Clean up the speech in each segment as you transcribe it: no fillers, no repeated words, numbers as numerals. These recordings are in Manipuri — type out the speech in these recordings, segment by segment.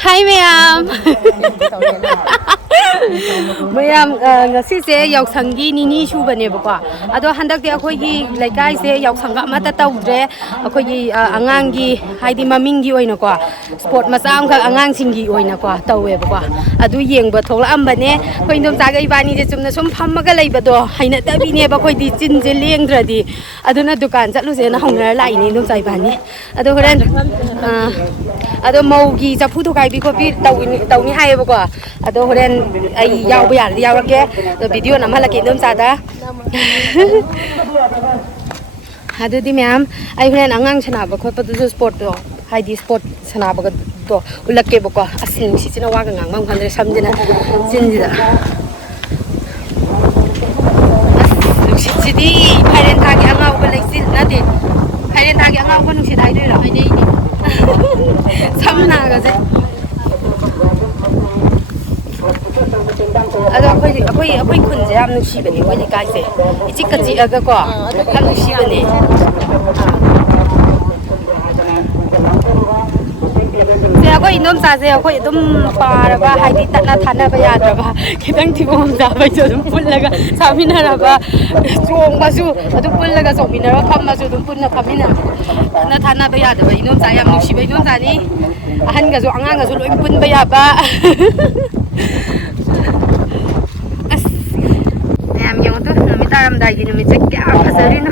Hi ma'am. Ma'am, ngasi se yausanggi nini shubane bako. Ado handak de akhoi laikai se yausanga mata taudre akhoi angangi haidi mamingi oina ko sport masam kha angang singi oina ko tawe bako. Adu yengba thokla ambane khoi ndom saga ibani je chumna sum phammaga leibado haina tabi ne ba khoi di chin je lengdradi aduna dukan chatlu se na hongna lai ni ndom sai bani ado horen ado maugi chapu to kai bi ko bi tawni hai bako ado horen ai yaw ba yar yaw rake video nam hala ke ndom sa da ado di ma'am ai horen angang chana ba khot pa du sport do hai di sport chana ba to ulake bako asin si china wa ga ngang mang khandre samjina jinjida Sidi Hairen Tagi Angau Balexit Nadi Hairen Tagi Angau Konung Sidai Doi Rai Dei Samna Gaze Ado Akoi Kunje Am Nu Shibani Koi Kai Se Ichi Kaji Aga Ko Am Nu Shibani Akoi Indom Sa Se Akoi Dum Paraba Haidi Tatna Thana Ba Yadraba Kitang Tibom Da Ba Jodum Pullaga Samina Raba Chong Masu Adu Pullaga Somina Ra Pham Masu Dum Punna Phamina Na Thana Ba Yadaba Indom Sa Yam Nushi Ba Indom Sa Ni Ahan Ga Zo Angang Ga Zo Loi Pun Ba Ya Ba As Yam Yong Tu Namitaram Dai Gi Namit Chak Kya Phasari No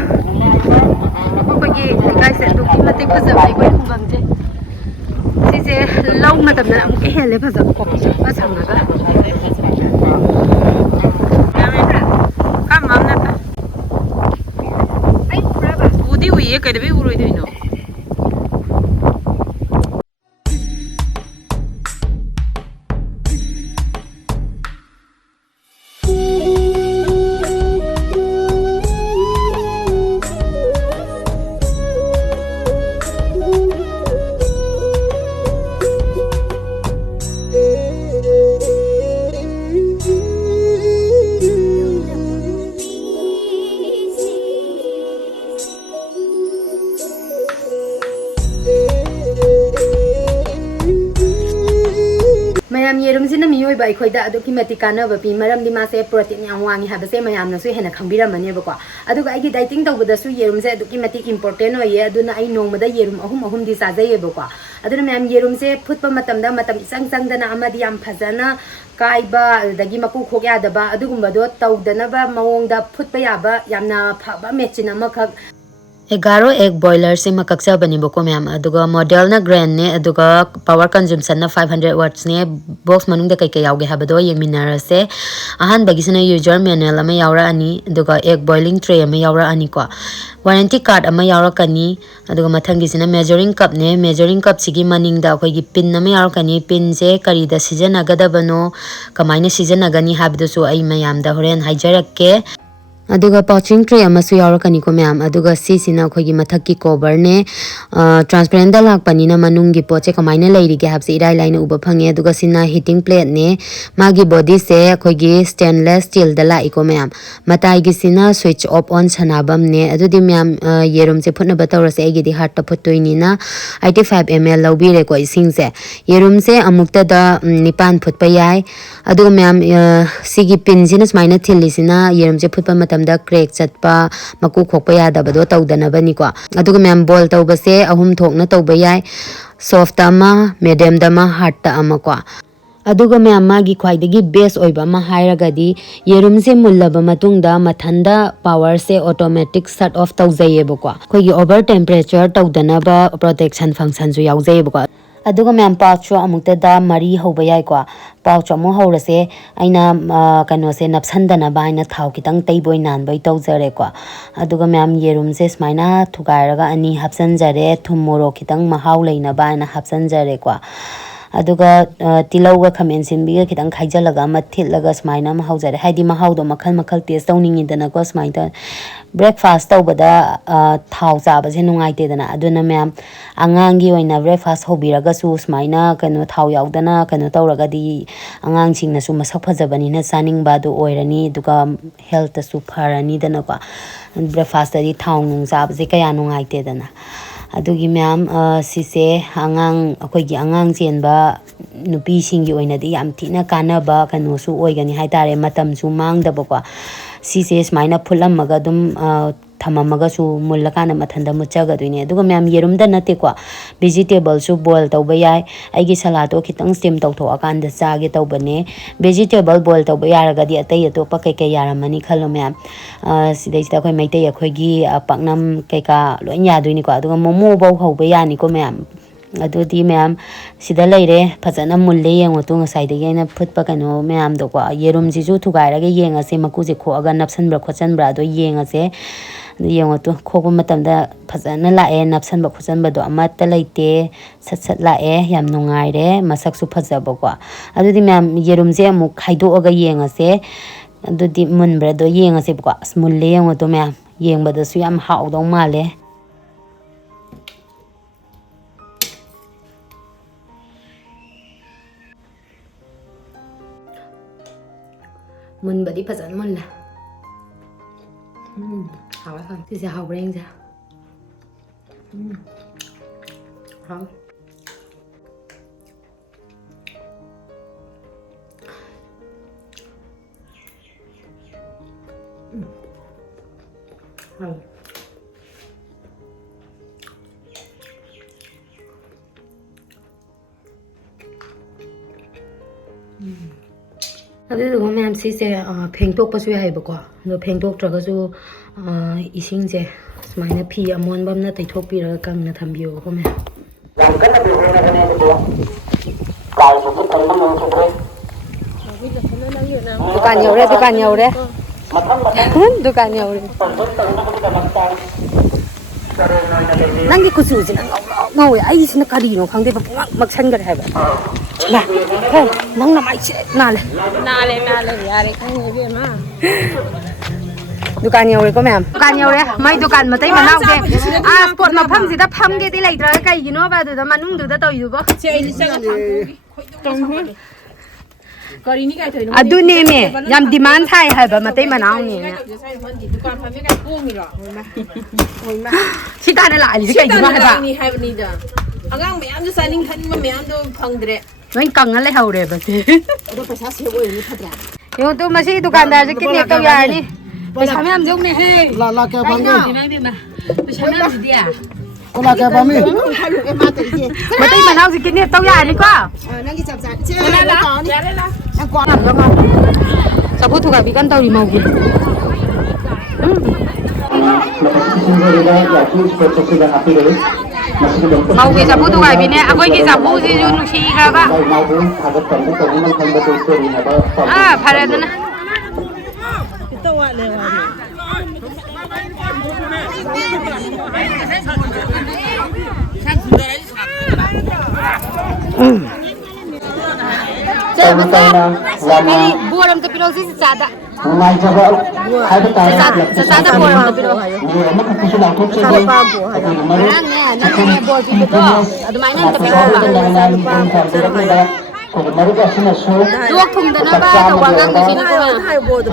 Ko Gi Kai Se Du Ki Matik Phasari Ko Khungam Je Sise lâu mà tầm này cũng cái hè lấy vào giờ có cái sòng nữa cả. Cảm ơn nè. Ai, berapa? Udi uye cái đấy uru itu ino. Mayam yerum sina miyoi bai khoida adu ki matikana ba pi maram di ma se protein yang wangi ha ba se mayam na su hena khambira mane ba ko adu ga igi dieting taw da su yerum se adu ki matik important no ye adu na ai nong ma da yerum ahum di sa jai ba ko adu na mayam yerum se phutpa matam da matam sang da na amadi yam phajana kai ba dagi maku khok ya da ba adu gumba do taw da na ba mawong da phutpa ya ba yamna pha ba mechina ma khak 11 egg boiler se makaksa bani boko ma'am aduga model na grand ne aduga power consumption na 500 watts ne box manung da kai kai yawge habado yeminar se ahan bagisana user manual ama yawra ani aduga egg boiling tray ama yawra ani ko warranty card ama yawra kani aduga mathangi sina measuring cup ne measuring cup sigi maning da koi gi pin ama yawra kani pin se kari da season agada bano kamaina season agani habdo so ai mayam da horen haijarakke aduga pouching tray amasu yawrakani ko ma'am aduga si sina khoi gi mathak ki cover ne transparent da lak pani na manung gi poche kamaina leiri ge habse irai line uba phange aduga sina heating plate ne magi body se khoi gi stainless steel da la iko ma'am matai gi sina switch off on chanabam ne adudi ma'am yerum se phutna batawra se agi di heart ta phutoi ni na 85 ml lobi re ko ising se yerum se amukta da nipan phut pa yai aduga ma'am sigi pin sina smaina thili sina yerum se phutpa da crack chatpa maku khokpa ya da bado tawdana bani ko aduga ma'am ball tawba se ahum thokna tawba yai soft ama medium da ma hard ta ama ko aduga ma'am magi khwaidagi base oiba ma hairagadi yerum se mullaba matungda mathanda power se automatic shut off tawjaye bako khoi gi over temperature tawdana ba protection function ju yawjaye bako aduga ma'am pouch amukta da mari hoba yai ko pouch amu horase aina kano se napsandana ba aina thau kitang taiboi nan bai tawjare ko aduga ma'am yerum se smaina thugairaga ani hapsan jare thumoro kitang mahau leina ba aina hapsan jare ko aduga tilauga khamen sinbiga kitang khaijalaga mathitlaga smaina ma haujare haidi ma haudo makhal makhal taste tawningi dana ko smaita breakfast tawbada thau chaba se nungai te dana aduna ma'am angangi oina breakfast hobiraga su smaina kano thau yaudana kano tawraga di angang singna su masak phajabani na saning ba do oirani duga health su pharani dana ko breakfast di thau nung chaba se kaya nungai te dana adugi ma'am sise angang akoi gi angang chenba ꯅꯨꯄꯤꯁꯤꯡꯒꯤ ꯑꯣꯏꯅꯗꯤ ꯌꯥꯝ ꯊꯤꯅ ꯀꯥꯟꯅꯕ ꯀꯩꯅꯣꯁꯨ ꯑꯣꯏꯒꯅꯤ ꯍꯥꯏꯇꯥꯔꯦ ꯃꯇꯝꯁꯨ ꯃꯥꯡꯗꯕꯀꯣ ꯁꯤꯁꯦ ꯁꯨꯃꯥꯏꯅ ꯐꯨꯠꯂꯝꯃꯒ ꯑꯗꯨꯝ ꯊꯝꯃꯝꯃꯒꯁꯨ ꯃꯨꯜꯂꯀꯥꯟꯗ ꯃꯊꯟꯇ ꯃꯨꯠꯆꯒꯗꯣꯏꯅꯦ ꯑꯗꯨꯒ ꯃꯌꯥꯝ ꯌꯦꯔꯨꯝꯗ ꯅꯠꯇꯦꯀꯣ ꯚꯦꯖꯤꯇꯦꯕꯜꯁꯨ ꯕꯣꯏꯜ ꯇꯧꯕ ꯌꯥꯏ ꯑꯩꯒꯤ ꯁꯂꯥꯗꯣ ꯈꯤꯇꯪ ꯁ꯭ꯇꯤꯝ ꯇꯧꯊꯣꯛꯑꯀꯥꯟꯗ ꯆꯥꯒꯦ ꯇꯧꯕꯅꯦ ꯚꯦꯖꯤꯇꯦꯕꯜ ꯕꯣꯏꯜ ꯇꯧꯕ ꯌꯥꯔꯒꯗꯤ ꯑꯇꯩ ꯑꯇꯣꯞꯄ ꯀꯩꯀꯩ ꯌꯥꯔꯝꯃꯅꯤ ꯈꯜꯂꯣ ꯃꯌꯥꯝ ꯁꯤꯗꯩꯁꯤꯗ ꯑꯩꯈꯣꯏ ꯃꯩꯇꯩ ꯑꯩꯈꯣꯏꯒꯤ ꯄꯥꯛꯅꯝ ꯀꯩꯀꯥ ꯂꯣꯏ ꯌꯥꯗꯣꯏꯅꯤꯀꯣ ꯑꯗꯨꯒ ꯃꯣꯃꯣꯐꯧ ꯍꯧꯕ ꯌꯥꯅꯤꯀꯣ ꯃꯌꯥꯝ ꯑꯗꯨꯗꯤ ꯃꯌꯥꯝ ꯁꯤꯗ ꯂꯩꯔꯦ ꯐꯖꯅ ꯃꯨꯜꯂꯦ ꯌꯦꯡꯉꯣꯇꯨ ꯉꯁꯥꯏꯗꯒꯤ ꯑꯩꯅ ꯐꯨꯠꯄ ꯀꯩꯅꯣ ꯃꯌꯥꯝꯗꯣꯀꯣ ꯌꯦꯔꯨꯝꯁꯤꯁꯨ ꯊꯨꯒꯥꯏꯔꯒ ꯌꯦꯡꯉꯁꯦ ꯃꯀꯨꯁꯦ ꯈꯣꯛꯑꯒ ꯅꯞꯁꯟꯕ꯭ꯔꯥ ꯈꯣꯠꯆꯟꯕ꯭ꯔꯥ ꯑꯗꯣ ꯌꯦꯡꯉꯁꯦ ꯑꯗꯨ ꯌꯦꯡꯉꯣꯇꯨ ꯈꯣꯛꯄ ꯃꯇꯝꯗ ꯐꯖꯅ ꯂꯥꯛꯑꯦ ꯅꯞꯁꯟꯕ ꯈꯣꯠꯆꯟꯕꯗꯣ ꯑꯃꯠꯇ ꯂꯩꯇꯦ ꯁꯠ ꯁꯠ ꯂꯥꯛꯑꯦ ꯌꯥꯝ ꯅꯨꯡꯉꯥꯏꯔꯦ ꯃꯁꯛꯁꯨ ꯐꯖꯕꯀꯣ ꯑꯗꯨꯗꯤ ꯃꯌꯥꯝ ꯌꯦꯔꯨꯝꯁꯦ ꯑꯃꯨꯛ ꯈꯥꯏꯗꯣꯛꯑꯒ ꯌꯦꯡꯉꯁꯦ ꯑꯗꯨꯗꯤ ꯃꯨꯟꯕ꯭ꯔꯥꯗꯣ ꯌꯦꯡꯉꯁꯦꯕꯀꯣ ꯑꯁ ꯃꯨꯜꯂꯦ ꯌꯦꯡꯉꯣꯇꯨ ꯃꯌꯥꯝ ꯌꯦꯡꯕꯗꯁꯨ ꯌꯥꯝ ꯍꯥꯎꯗꯧ ꯃꯥꯜꯂꯦ ꯃꯨꯟꯕꯗꯤ ꯐꯖꯅ ꯃꯨꯜꯂꯦ ꯍꯥꯎꯋꯦ ꯍꯥꯎꯋꯦ ꯁꯤꯁꯦ ꯍꯥꯎꯕ꯭ꯔꯥ ꯌꯦꯡꯁꯦ ꯍꯥꯎ ꯍꯥꯎ ꯑꯗꯨꯗꯨꯒ ꯃꯌꯥꯝ ꯁꯤꯁꯦ ꯐꯦꯡꯗꯣꯛꯄꯁꯨ ꯌꯥꯏꯑꯕꯀꯣ ꯑꯗꯣ ꯐꯦꯡꯗꯣꯛꯇ꯭ꯔꯒꯁꯨ ꯏꯁꯤꯡꯁꯦ ꯁꯨꯃꯥꯏꯅ ꯐꯤ ꯑꯃꯣꯟꯕ ꯑꯃꯅ ꯇꯩꯊꯣꯛꯄꯤꯔꯒ ꯀꯪꯅ ꯊꯝꯕꯤꯌꯣꯕꯀꯣ ꯃꯌꯥꯝ ꯌꯥꯝ ꯀꯟꯅ ꯂꯣꯏꯅꯕꯅꯦ ꯑꯗꯨꯕꯨ ꯀꯥꯏꯕꯁꯨ ꯀꯟꯕ ꯉꯝꯈꯤꯗ꯭ꯔꯦ दुकान यौरे दुकान यौरे नंगी कुचुसिना ngौwe aisina karino khangde ba maksan gare haiba la he nangna mai che nale yare khangwe be ma दुकान यौरे को मैम दुकान यौरे मै दुकान मतै मनाउ दे आ स्पॉट मफम सिदा फमगे दि लैद्रा कइगिनो बा दुदा मनुंग दुदा तौयुबो से आइनि चंगा थांगु करिनि गाय थैनो अदु नेमे याम डिमांड थाइ हाइबा मतै मनाउ ने दुकान फमे गाय कोमिरो होइमा सिताना लाइ सि कइगिनो हाइबा नि हाइबनि दा अगांग मयाम जो सानिंग खनबा मयाम दो फंगद्रे नोइ कंगा ले हौरे बसे अदो पैसा से ओइनि फद्रा यो तो मसी दुकानदार से किने तो यानी पैसा मैम जोगने हे ला क्या बांगे पैसा मैम दिया कोला क्या बामी मतै मनाउ से किने तो यानी को नंगी सब जा छे ला यारे ला नंग को सबु थुगा बिकन तौरी मौगी मौगी सबु थुगा बिने अखोय की सबु जी जु नुसी खबा फरेदना तो वाले वाले बोरम तो पिरो से ज्यादा ज्यादा बोरम तो पिरो लोक थुंदनबा तवांगां बिसिन को हाय बोद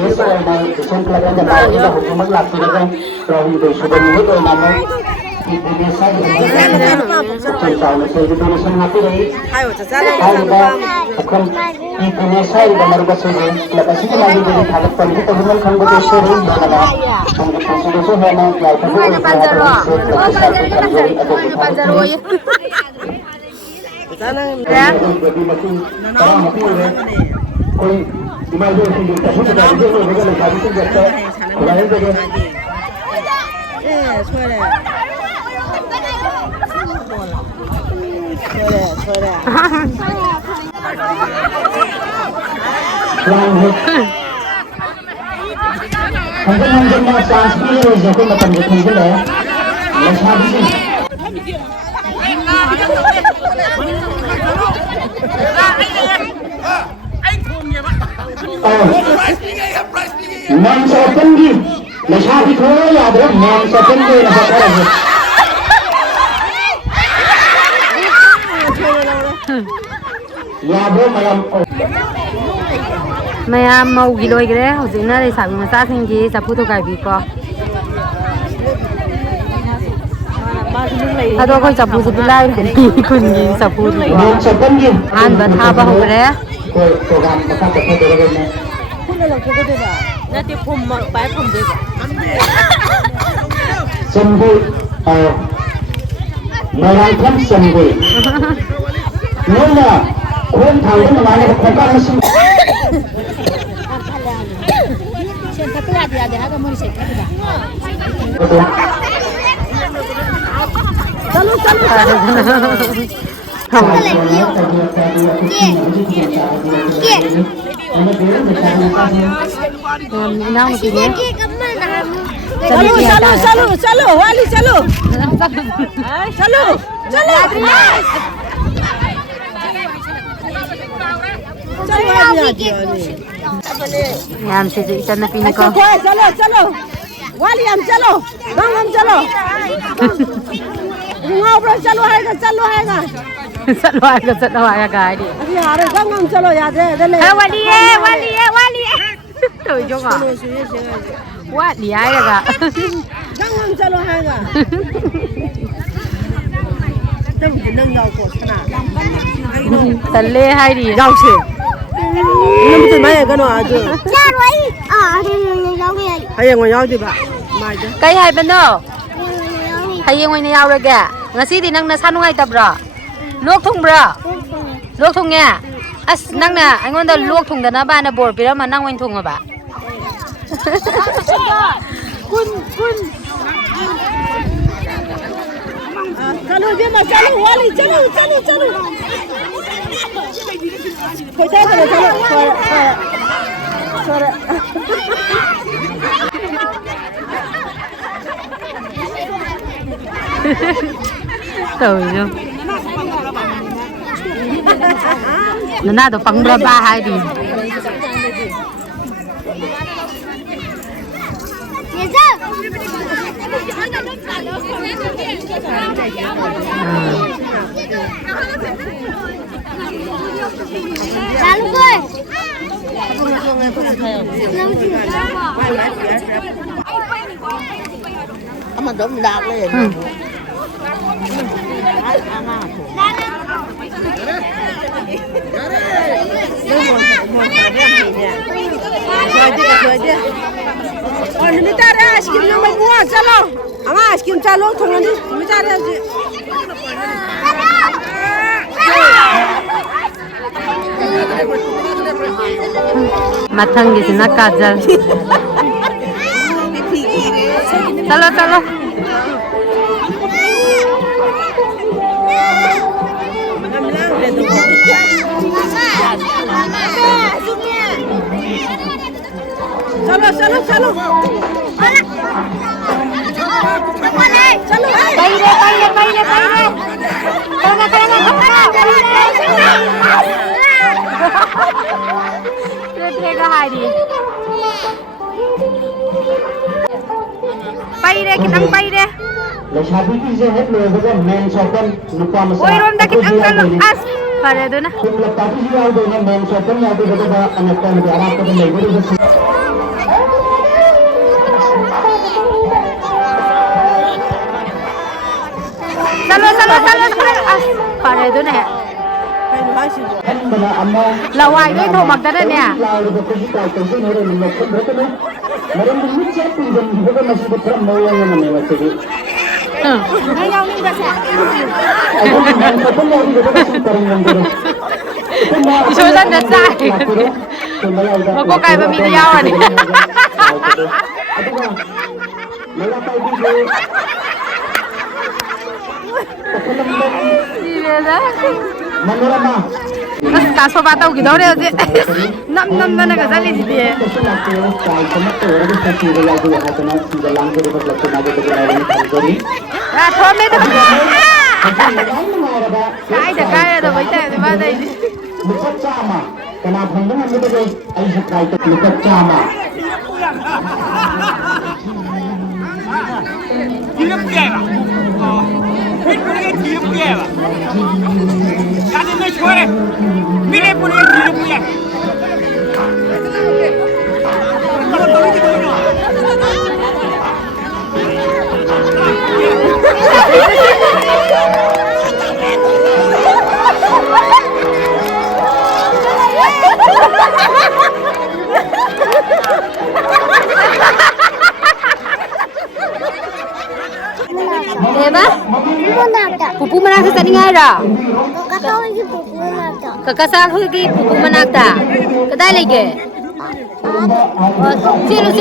Man sependi, lesapi thora ya bro, man sependi na bakara. Ya bro mayam mau giloi gre, hojina le sabi masa singgi sapu to gai bi ko. अदो कोई चप्पू से बिलाई कुंगी चप्पू दी आन बथा बहुरे कोई प्रोग्राम बता के दे रहे हैं नाते फुम पाए फुम दे संगु मैराथन संगु नोना खोन थांगे नमाने खोका मशीन सेन थपला दिया दे हागा मोरी से थपला चलो चलो चलो चलो चलो वाली चलो चलो चलो हम से इतना पीने को चलो चलो वाली हम चलो हम चलो चलो आएगा चलो आएगा गाड़ी अरे यार हम चलो याद है वाली है तो जो का वाली आएगा हम चलो आएगा तल्ले है री जाओ से नमते मैं कनो आज चार वही हयेंग यावदि बा माइदे कई है बनो हयेंग ओइने यावरगे ngasi di nang na sanu ngai tabra lok thungbra lok thunge as nang na angon da lok thung da na ba na bor pira ma nang oin thung ba kun चलो जे मा चलो वाली चलो चलो चलो कोई चलो चलो sir Tuh jo. Nana to pangbra ba hai di. Lalu boy. Ama đom đạp lên. और मिटा रे आइसक्रीम लो बुआ चलो हम आइसक्रीम चलो थोड़ा दी मिटा रे जी Matang di sini kajal. Chalo chalo. चलो चलो चलो चलो Baile. Trega hai di. Baile kitang baile. शादी की जो है लोगों का मेन शॉपिंग नुपा मसा Oi rom da kitang kalo as. Pare do na. तुम लोग ताकि जो आओ दोनों मेन शॉपिंग या तो बता अनकता में आराम कर ले वो बस Chalo as. Pare do na. Lawai doi tho mak da na ne. Isosan na sai. Mako kai ba mi da yawa ne. Manorama बस कासो बात होगी दौड़े होते नम ना का चली थी थोड़े तो काय तो बैठा है बात है कना भंगन में तो आई सकाई तक निकल Chama Tidak punya. Tidak punya. Kan ini suara. Bila punya tidak punya. Kalau pupu manakta saningai ra. Kakak lagi pukul mata. Kakasa hogi pupu manakta. Kadai lagi? Cilu.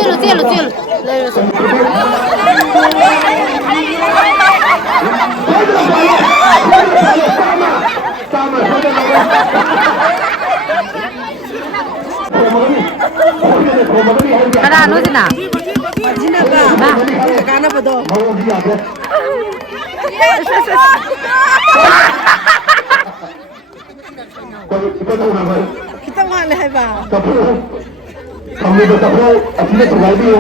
Kada anu sina. Jina ba? Kana ba do? Kita mana hai ba? Kamu betul akhirnya terjadi.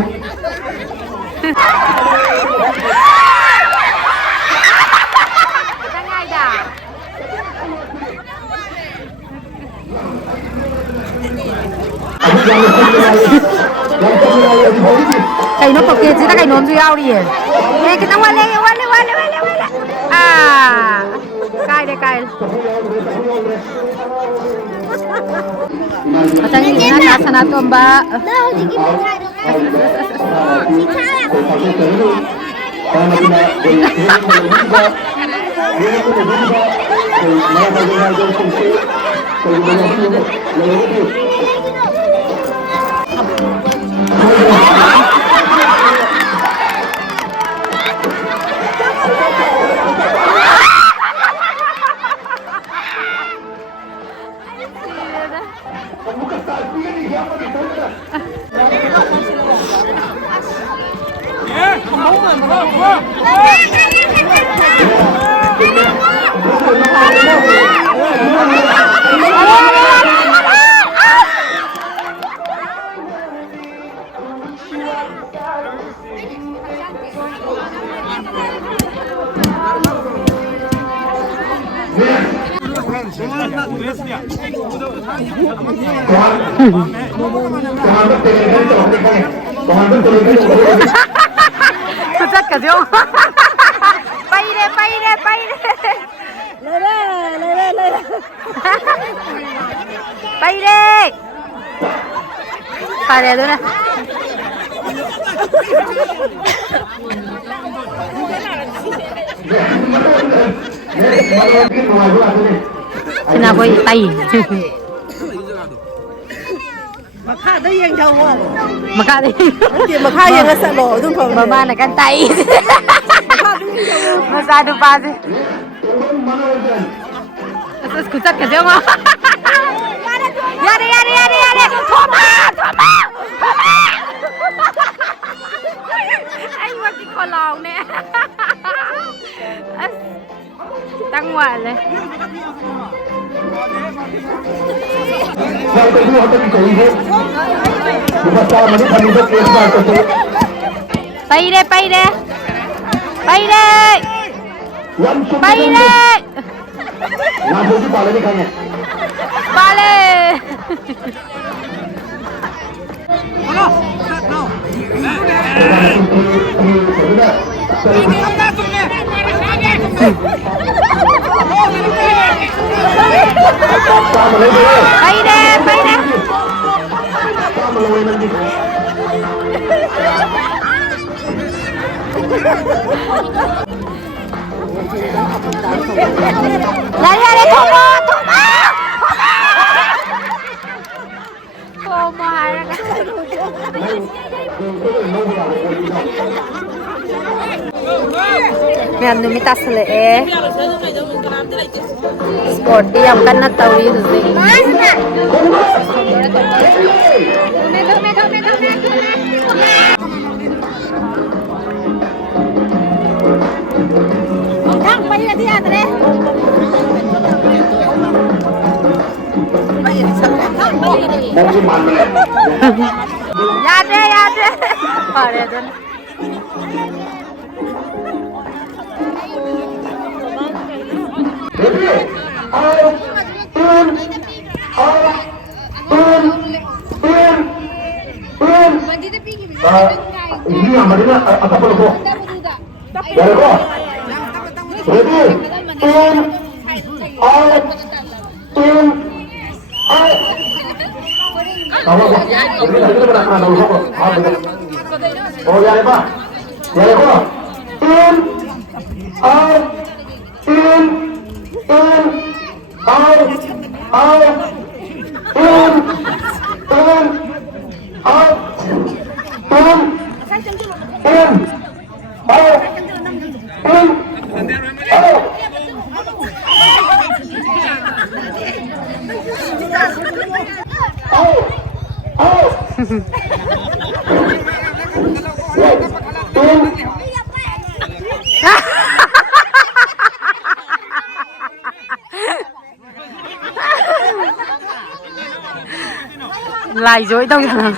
Cái nó có kia chứ ta cái nón duy ao đi nghe cái tao quay lên à cay đây cay macam ini nak sana tu mbak Dah lagi pukul. rất cả chứ bay đi bay đi thôi nè Sina boy tay Makha đây yang jauh. Maka đi Makha yang asal lo tu pun. Mama nak kan tay Masa tu pas Terus kucat ke jauh Yari Thoma Anh mà cái con lòng nè tăng ngoại này bay đi ba lê bay đi Lại Thoma Ngayon lumitas sila Sporty ang kanat tawi Yade Pare dun Ini yang mana apa logo? Ya logo. Ready? In, out, in, out. Tahu kok? Ini tadi kita pernah logo kok. Oh ya lepas. Ya logo. In, out, lại dối đâu là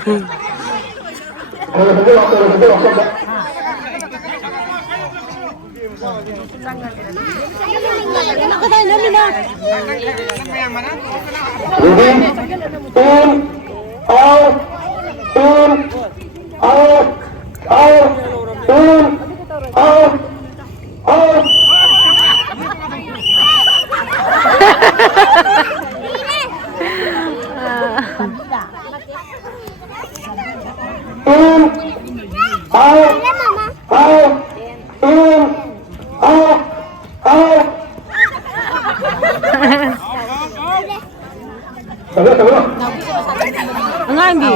ngang gì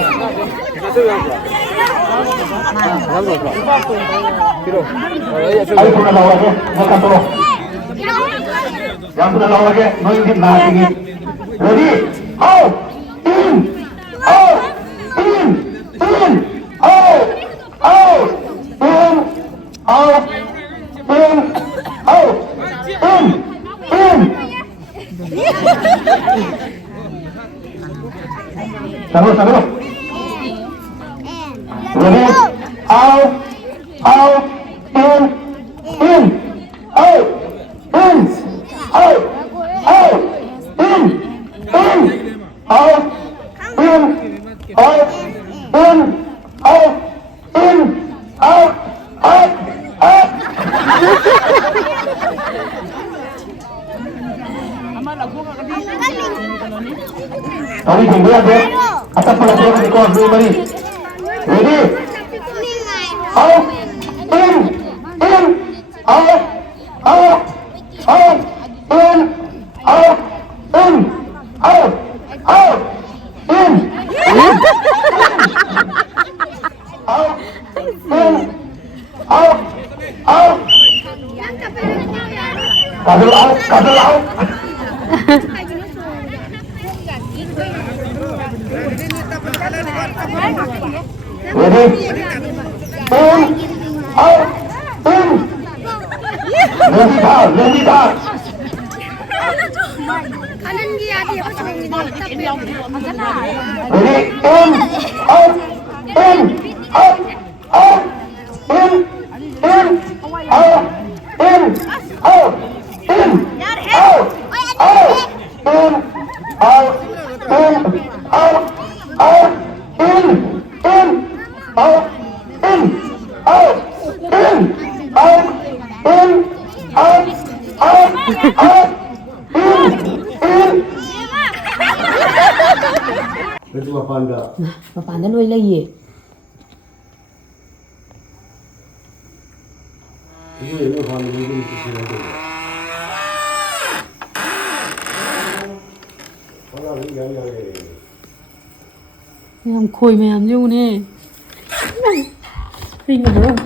Ayo sudah lawan lagi, makan dulu. Yang sudah lawan lagi, nunjuk lagi. Ready? Out, in, out, in, out, out, in, out, in, out, in. Terus. Ready? Out, out, in, out, in, out, in, out, in, out, out. Tadi tinggal ada atas pelajaran di kelas 2 tadi. Ready? Out, in, out, in, out, in. Kadal out. Ready? In, out, in. Lendi down. Ready? In, out, in, out, in, out, in, out, in, out, in, out, in, out, in, out, in, out, Itu apa anda? Mapanda nuôi lây gì? Ini apa anda ini kisah itu? Kalau ini yang Em khôi mềm như nè. Hình ở đâu?